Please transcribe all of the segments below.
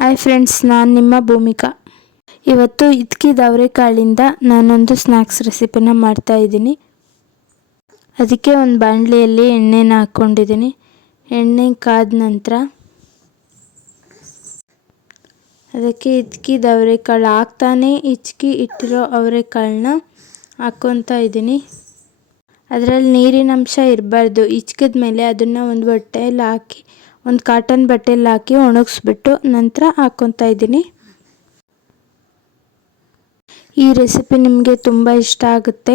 Hi friends, ನಾನು ನಿಮ್ಮ ಭೂಮಿಕಾ. ಇವತ್ತು ಇದ್ಕಿ ಅವರೆಕಾಳಿಂದ ನಾನೊಂದು ಸ್ನ್ಯಾಕ್ಸ್ ರೆಸಿಪಿನ ಮಾಡ್ತಾ ಇದ್ದೀನಿ. ಅದಕ್ಕೆ ಒಂದು ಬಾಣಲಿಯಲ್ಲಿ ಎಣ್ಣೆನ ಹಾಕ್ಕೊಂಡಿದ್ದೀನಿ ಎಣ್ಣೆ ಕಾದ ನಂತರ ಅದಕ್ಕೆ ಇದಕ್ಕಿದ ಅವರೆಕಾಳು ಹಾಕ್ತಾನೆ ಹಿಚ್ಕಿ ಇಟ್ಟಿರೋ ಅವರೆಕಾಳನ್ನ ಹಾಕ್ಕೊತಾ ಇದ್ದೀನಿ. ಅದರಲ್ಲಿ ನೀರಿನ ಅಂಶ ಇರಬಾರ್ದು. ಇಚ್ಕಿದ ಮೇಲೆ ಅದನ್ನು ಒಂದು ಹೊಟ್ಟೆಯಲ್ಲಿ ಹಾಕಿ ಒಂದು ಕಾಟನ್ ಬಟ್ಟೆಲಿ ಹಾಕಿ ಒಣಗಿಸ್ಬಿಟ್ಟು ನಂತರ ಹಾಕ್ಕೊತಾ ಇದ್ದೀನಿ. ಈ ರೆಸಿಪಿ ನಿಮಗೆ ತುಂಬ ಇಷ್ಟ ಆಗುತ್ತೆ.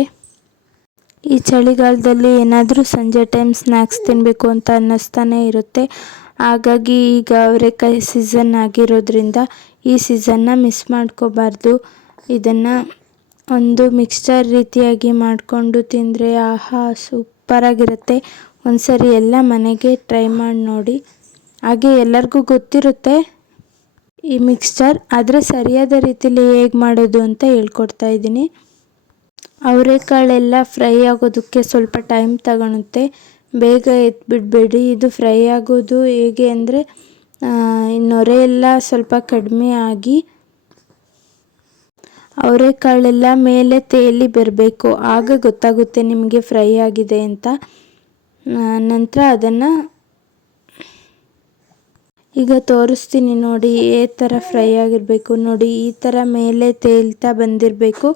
ಈ ಚಳಿಗಾಲದಲ್ಲಿ ಏನಾದರೂ ಸಂಜೆ ಟೈಮ್ ಸ್ನ್ಯಾಕ್ಸ್ ತಿನ್ನಬೇಕು ಅಂತ ಅನ್ನಿಸ್ತಾನೆ ಇರುತ್ತೆ. ಹಾಗಾಗಿ ಈಗ ಅವರೆಕಾಯಿ ಸೀಸನ್ ಆಗಿರೋದ್ರಿಂದ ಈ ಸೀಸನ್ನ ಮಿಸ್ ಮಾಡ್ಕೋಬಾರ್ದು. ಇದನ್ನು ಒಂದು ಮಿಕ್ಸ್ಚರ್ ರೀತಿಯಾಗಿ ಮಾಡಿಕೊಂಡು ತಿಂದರೆ ಆಹಾ ಸೂಪರಾಗಿರುತ್ತೆ ಒಂದು ಸರಿ ಎಲ್ಲ ಮನೆಗೆ ಟ್ರೈ ಮಾಡಿ ನೋಡಿ. ಹಾಗೆ ಎಲ್ಲರಿಗೂ ಗೊತ್ತಿರುತ್ತೆ ಈ ಮಿಕ್ಸ್ಚರ್ ಆದರೆ ಸರಿಯಾದ ರೀತಿಯಲ್ಲಿ ಹೇಗೆ ಮಾಡೋದು ಅಂತ ಹೇಳ್ಕೊಡ್ತಾ ಇದ್ದೀನಿ. ಅವರೆಕಾಳೆಲ್ಲ ಫ್ರೈ ಆಗೋದಕ್ಕೆ ಸ್ವಲ್ಪ ಟೈಮ್ ತಗೊಳುತ್ತೆ. ಬೇಗ ಎತ್ಬಿಡ್ಬೇಡಿ. ಇದು ಫ್ರೈ ಆಗೋದು ಹೇಗೆ ಅಂದರೆ ನೊರೆ ಎಲ್ಲ ಸ್ವಲ್ಪ ಕಡಿಮೆ ಆಗಿ ಅವರೆಕಾಳೆಲ್ಲ ಮೇಲೆ ತೇಲಿ ಬರಬೇಕು. ಆಗ ಗೊತ್ತಾಗುತ್ತೆ ನಿಮಗೆ ಫ್ರೈ ಆಗಿದೆ ಅಂತ. ನಂತರ ಅದನ್ನು ಈಗ ತೋರಿಸ್ತೀನಿ ನೋಡಿ ಏ ಥರ ಫ್ರೈ ಆಗಿರಬೇಕು. ನೋಡಿ, ಈ ಥರ ಮೇಲೆ ತೇಲ್ತಾ ಬಂದಿರಬೇಕು.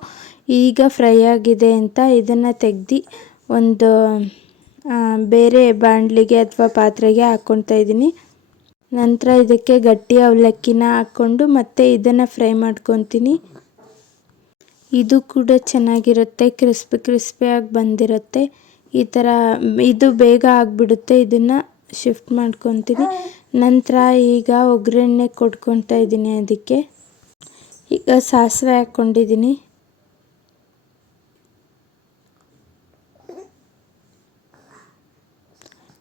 ಈಗ ಫ್ರೈ ಆಗಿದೆ ಅಂತ ಇದನ್ನು ತೆಗ್ದು ಒಂದು ಬೇರೆ ಬಾಣಲಿಗೆ ಅಥವಾ ಪಾತ್ರೆಗೆ ಹಾಕ್ಕೊಳ್ತಾ ಇದ್ದೀನಿ. ನಂತರ ಇದಕ್ಕೆ ಗಟ್ಟಿ ಅವಲಕ್ಕಿನ ಹಾಕ್ಕೊಂಡು ಮತ್ತೆ ಇದನ್ನು ಫ್ರೈ ಮಾಡ್ಕೊತೀನಿ. ಇದು ಕೂಡ ಚೆನ್ನಾಗಿರುತ್ತೆ, ಕ್ರಿಸ್ಪಿ, ಕ್ರಿಸ್ಪಿಯಾಗಿ ಬಂದಿರುತ್ತೆ. ಈ ಥರ, ಇದು ಬೇಗ ಆಗಿಬಿಡುತ್ತೆ, ಇದನ್ನು ಶಿಫ್ಟ್ ಮಾಡ್ಕೊತೀನಿ. ನಂತರ ಈಗ ಒಗ್ಗರಣೆ ಕೊಟ್ಕೊತಾ ಇದ್ದೀನಿ ಅದಕ್ಕೆ. ಈಗ ಸಾಸಿವೆ ಹಾಕ್ಕೊಂಡಿದ್ದೀನಿ.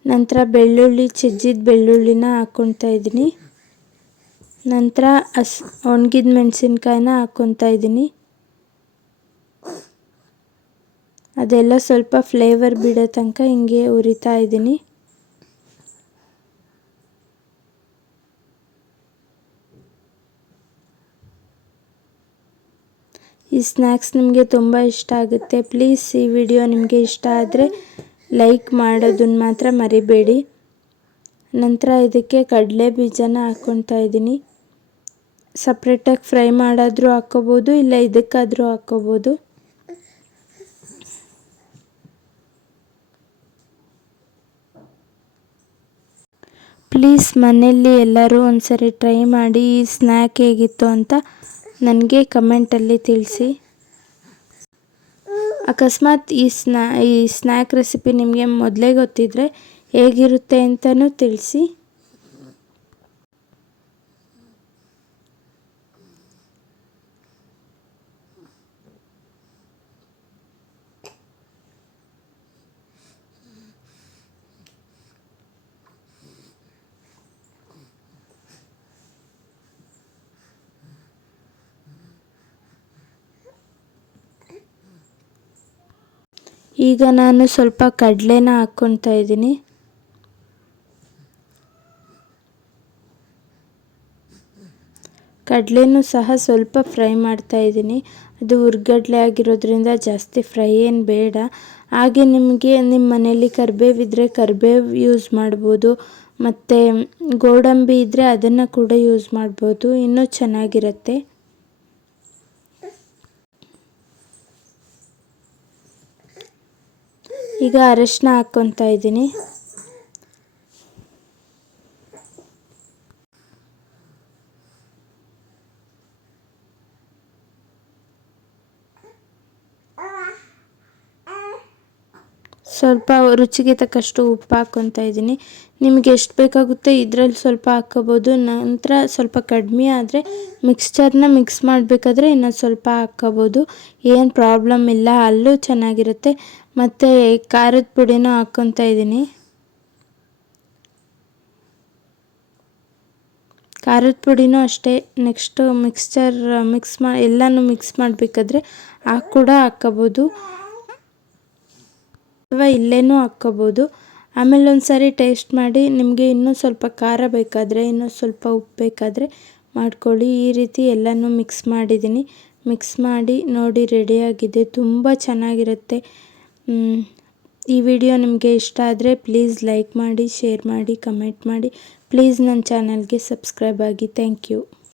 ನಂತರ ಬೆಳ್ಳುಳ್ಳಿ, ಚಿಜ್ಜಿದ ಬೆಳ್ಳುಳ್ಳಿನ ಹಾಕ್ಕೊತಾ ಇದ್ದೀನಿ. ನಂತರ ಹಸ್ ಒಣಗಿದ ಮೆಣಸಿನ್ಕಾಯಿನ ಹಾಕ್ಕೊತಾ ಇದ್ದೀನಿ. ಅದೆಲ್ಲ ಸ್ವಲ್ಪ ಫ್ಲೇವರ್ ಬಿಡೋ ತನಕ ಹಿಂಗೆ ಉರಿತಾ ಇದ್ದೀನಿ. ಈ ಸ್ನ್ಯಾಕ್ಸ್ ನಿಮಗೆ ತುಂಬ ಇಷ್ಟ ಆಗುತ್ತೆ. ಪ್ಲೀಸ್ ಈ ವಿಡಿಯೋ ನಿಮಗೆ ಇಷ್ಟ ಆದರೆ ಲೈಕ್ ಮಾಡೋದನ್ನು ಮಾತ್ರ ಮರಿಬೇಡಿ. ನಂತರ ಇದಕ್ಕೆ ಕಡಲೆ ಬೀಜನ ಹಾಕ್ಕೊತಾ ಇದ್ದೀನಿ. ಸಪ್ರೇಟಾಗಿ ಫ್ರೈ ಮಾಡಾದರೂ ಹಾಕ್ಕೋಬೋದು, ಇಲ್ಲ ಇದಕ್ಕಾದರೂ ಹಾಕ್ಕೋಬೋದು. ಪ್ಲೀಸ್ ಮನೆಯಲ್ಲಿ ಎಲ್ಲರೂ ಒಂದ್ಸರಿ ಟ್ರೈ ಮಾಡಿ, ಈ ಸ್ನ್ಯಾಕ್ ಹೇಗಿತ್ತು ಅಂತ ನನಗೆ ಕಮೆಂಟಲ್ಲಿ ತಿಳಿಸಿ. ಅಕಸ್ಮಾತ್ ಈ ಸ್ನ್ಯಾ ಈ ಸ್ನ್ಯಾಕ್ ರೆಸಿಪಿ ನಿಮಗೆ ಮೊದಲೇ ಗೊತ್ತಿದ್ದರೆ ಹೇಗಿರುತ್ತೆ ಅಂತಲೂ ತಿಳಿಸಿ. ಈಗ ನಾನು ಸ್ವಲ್ಪ ಕಡಲೆನ ಹಾಕ್ಕೊತಾ ಇದ್ದೀನಿ. ಕಡಲೆನೂ ಸಹ ಸ್ವಲ್ಪ ಫ್ರೈ ಮಾಡ್ತಾ ಇದ್ದೀನಿ. ಅದು ಹುರ್ಗಡ್ಲೆ ಆಗಿರೋದ್ರಿಂದ ಜಾಸ್ತಿ ಫ್ರೈ ಏನು ಬೇಡ. ಹಾಗೆ ನಿಮಗೆ ನಿಮ್ಮ ಮನೆಯಲ್ಲಿ ಕರಿಬೇವಿದ್ರೆ ಕರಿಬೇವು ಯೂಸ್ ಮಾಡ್ಬೋದು. ಮತ್ತು ಗೋಡಂಬಿ ಇದ್ದರೆ ಅದನ್ನು ಕೂಡ ಯೂಸ್ ಮಾಡ್ಬೋದು. ಇನ್ನೂ ಚೆನ್ನಾಗಿರುತ್ತೆ. ಈಗ ಅರಶಿನ ಹಾಕ್ಕೊತಾ ಇದ್ದೀನಿ. ಸ್ವಲ್ಪ ರುಚಿಗೆ ತಕ್ಕಷ್ಟು ಉಪ್ಪು ಹಾಕ್ಕೊತಾ ಇದ್ದೀನಿ. ನಿಮಗೆ ಎಷ್ಟು ಬೇಕಾಗುತ್ತೆ ಇದರಲ್ಲಿ ಸ್ವಲ್ಪ ಹಾಕ್ಕೋಬೋದು. ನಂತರ ಸ್ವಲ್ಪ ಕಡಿಮೆ ಆದರೆ ಮಿಕ್ಸ್ಚರ್ನ ಮಿಕ್ಸ್ ಮಾಡಬೇಕಾದ್ರೆ ಇನ್ನೊಂದು ಸ್ವಲ್ಪ ಹಾಕ್ಕೋಬೋದು. ಏನು ಪ್ರಾಬ್ಲಮ್ ಇಲ್ಲ, ಅಲ್ಲೂ ಚೆನ್ನಾಗಿರುತ್ತೆ. ಮತ್ತು ಖಾರದ ಪುಡಿನೂ ಹಾಕ್ಕೊತಾ ಇದ್ದೀನಿ. ಖಾರದ ಪುಡಿನೂ ಅಷ್ಟೇ. ನೆಕ್ಸ್ಟು ಮಿಕ್ಸ್ಚರ್ ಮಿಕ್ಸ್ ಮಾ ಎಲ್ಲನೂ ಮಿಕ್ಸ್ ಮಾಡಬೇಕಾದ್ರೆ ಆ ಕೂಡ ಹಾಕ್ಕೋಬೋದು. ಅಥವಾ ಇಲ್ಲೇನೂ ಹಾಕ್ಕೋಬೋದು. ಆಮೇಲೆ ಒಂದು ಸಾರಿ ಟೇಸ್ಟ್ ಮಾಡಿ ನಿಮಗೆ ಇನ್ನೂ ಸ್ವಲ್ಪ ಖಾರ ಬೇಕಾದರೆ, ಇನ್ನೂ ಸ್ವಲ್ಪ ಉಪ್ಪು ಬೇಕಾದರೆ ಮಾಡ್ಕೊಳ್ಳಿ. ಈ ರೀತಿ ಎಲ್ಲನೂ ಮಿಕ್ಸ್ ಮಾಡಿದ್ದೀನಿ. ಮಿಕ್ಸ್ ಮಾಡಿ ನೋಡಿ ರೆಡಿಯಾಗಿದೆ ತುಂಬ ಚೆನ್ನಾಗಿರುತ್ತೆ. ಈ ವಿಡಿಯೋ ನಿಮಗೆ ಇಷ್ಟ ಆದರೆ ಪ್ಲೀಸ್ ಲೈಕ್ ಮಾಡಿ ಶೇರ್ ಮಾಡಿ ಕಮೆಂಟ್ ಮಾಡಿ. ಪ್ಲೀಸ್ ನನ್ನ ಚಾನಲ್ಗೆ ಸಬ್ಸ್ಕ್ರೈಬ್ ಆಗಿ. Thank you